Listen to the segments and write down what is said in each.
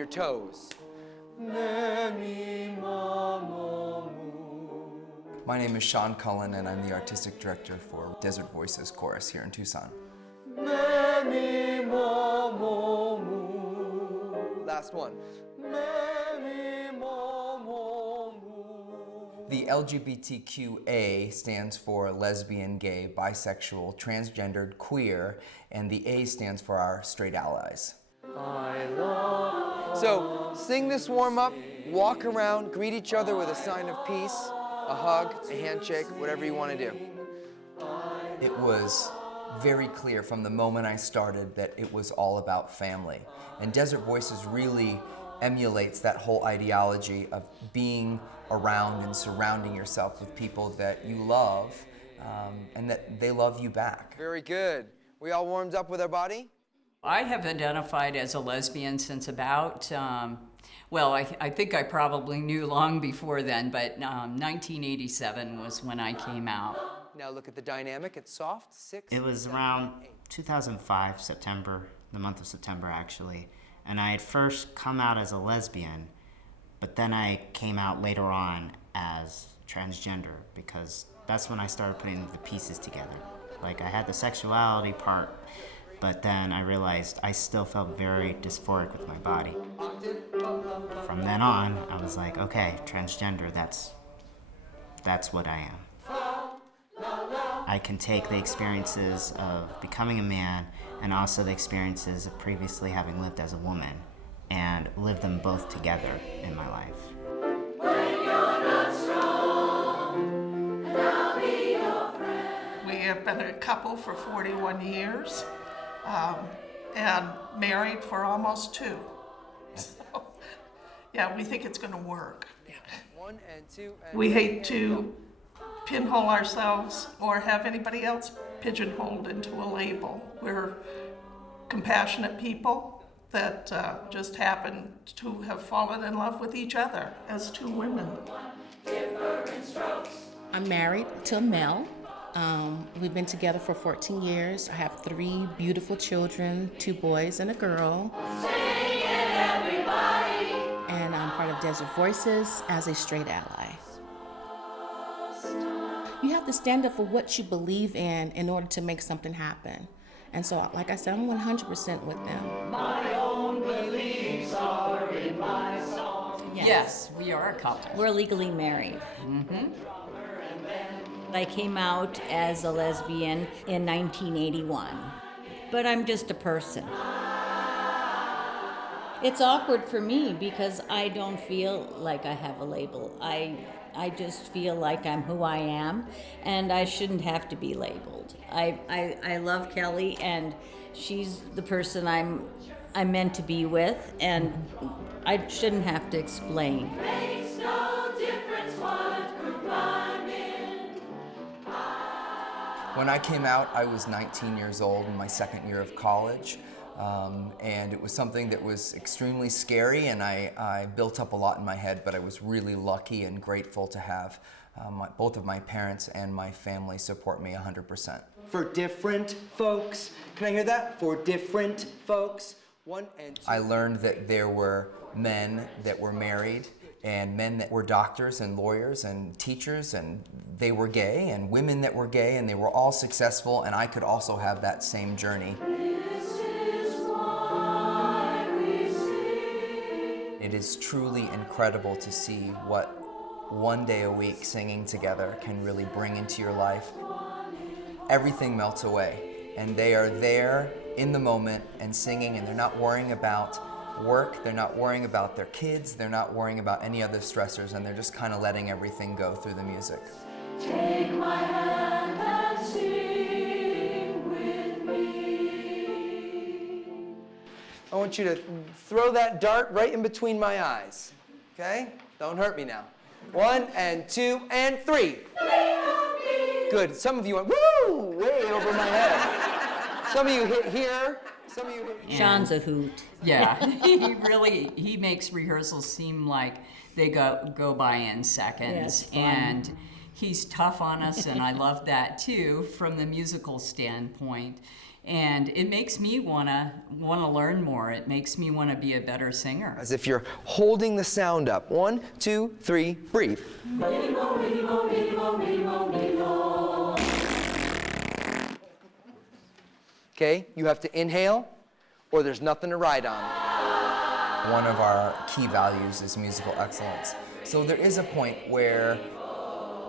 your toes. My name is Sean Cullen, and I'm the artistic director for Desert Voices Chorus here in Tucson. Last one. The LGBTQA stands for lesbian, gay, bisexual, transgendered, queer, and the A stands for our straight allies. So sing this warm up, walk around, greet each other with a sign of peace, a hug, a handshake, whatever you want to do. It was very clear from the moment I started that it was all about family. And Desert Voices really emulates that whole ideology of being around and surrounding yourself with people that you love and that they love you back. Very good. We all warmed up with our body? I have identified as a lesbian since about, well, I think I probably knew long before then, but 1987 was when I came out. Now look at the dynamic. It's soft. 6. It was around 2005, September, the month of September actually, and I had first come out as a lesbian, but then I came out later on as transgender because that's when I started putting the pieces together. Like I had the sexuality part, but then I realized I still felt very dysphoric with my body. From then on, I was like, okay, transgender, that's what I am. I can take the experiences of becoming a man and also the experiences of previously having lived as a woman and live them both together in my life. When you're not strong, and I'll be your friend. We have been a couple for 41 years and married for almost 2. So, yeah, we think it's going to work. 1 and 2 and We hate to pinhole ourselves or have anybody else pigeonholed into a label. We're compassionate people that just happen to have fallen in love with each other as 2 women. I'm married to Mel. We've been together for 14 years. I have 3 beautiful children, 2 boys and a girl. And I'm part of Desert Voices as a straight ally. You have to stand up for what you believe in order to make something happen. And so, like I said, I'm 100% with them. My own beliefs are in my song. Yes, we are a couple. We're legally married. I came out as a lesbian in 1981, but I'm just a person. It's awkward for me because I don't feel like I have a label. I just feel like I'm who I am, and I shouldn't have to be labeled. I love Kelly, and she's the person I'm meant to be with, and I shouldn't have to explain. Makes no difference what group I'm in. When I came out, I was 19 years old in my second year of college. And it was something that was extremely scary, and I built up a lot in my head, but I was really lucky and grateful to have both of my parents and my family support me 100%. For different folks. Can I hear that? For different folks. 1 and 2. I learned that there were men that were married and men that were doctors and lawyers and teachers, and they were gay, and women that were gay, and they were all successful, and I could also have that same journey. It is truly incredible to see what one day a week singing together can really bring into your life. Everything melts away, and they are there in the moment and singing, and they're not worrying about work, they're not worrying about their kids, they're not worrying about any other stressors, and they're just kind of letting everything go through the music. Take my hand and sing with me. I want you to throw that dart right in between my eyes. Okay? Don't hurt me now. 1 and 2 and 3. Good. Some of you went, woo, way over my head. Some of you hit here. Some of you hit here. Sean's a hoot. Yeah, he makes rehearsals seem like they go by in seconds. Yes, fun. And he's tough on us, and I love that too from the musical standpoint. And it makes me wanna learn more. It makes me wanna be a better singer. As if you're holding the sound up. 1, 2, 3, breathe. Okay, you have to inhale, or there's nothing to ride on. One of our key values is musical excellence. So there is a point where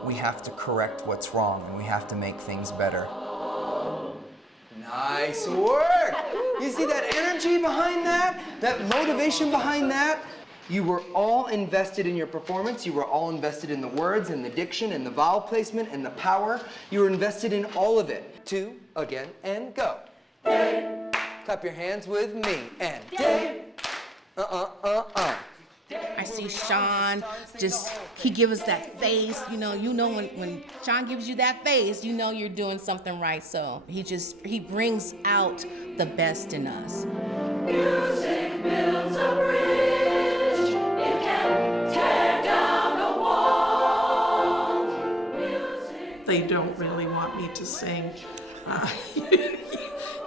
we have to correct what's wrong and we have to make things better. Nice work! You see that energy behind that? That motivation behind that? You were all invested in your performance. You were all invested in the words and the diction and the vowel placement and the power. You were invested in all of it. 2, again, and go. Clap your hands with me. And day. I see Sean, he gives us that face, you know when Sean gives you that face, you know you're doing something right. So he brings out the best in us. Music builds a bridge. It can tear down a wall. Music. They don't really want me to sing.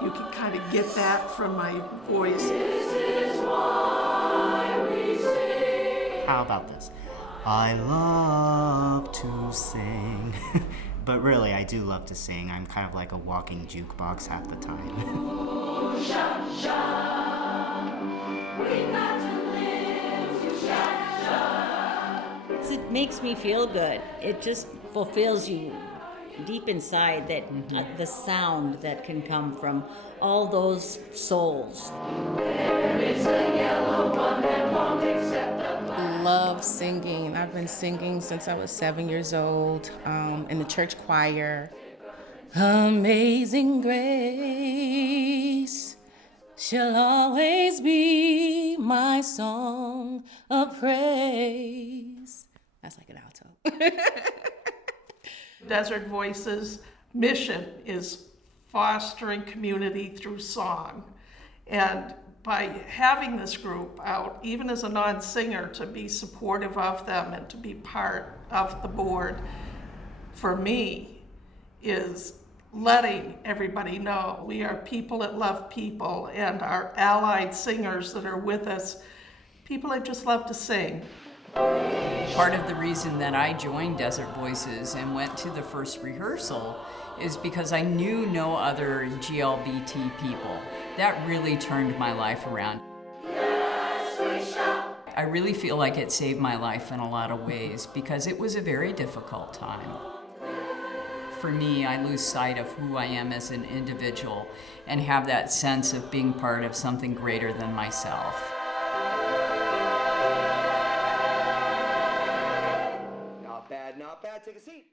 You can kind of get that from my voice. This is why we sing. How about this? I love to sing. But really, I do love to sing. I'm kind of like a walking jukebox half the time. Shout, shout. We got to live to shout, shout. It makes me feel good. It just fulfills you deep inside, that the sound that can come from all those souls. There is a yellow one that won't accept the black. Love singing. I've been singing since I was 7 years old in the church choir. Amazing grace shall always be my song of praise. That's like an alto. Desert Voices' mission is fostering community through song. And by having this group out, even as a non-singer, to be supportive of them and to be part of the board, for me, is letting everybody know we are people that love people, and our allied singers that are with us, people that just love to sing. Part of the reason that I joined Desert Voices and went to the first rehearsal is because I knew no other GLBT people. That really turned my life around. Yes, we shout. I really feel like it saved my life in a lot of ways because it was a very difficult time. For me, I lose sight of who I am as an individual and have that sense of being part of something greater than myself. Not bad, not bad. Take a seat.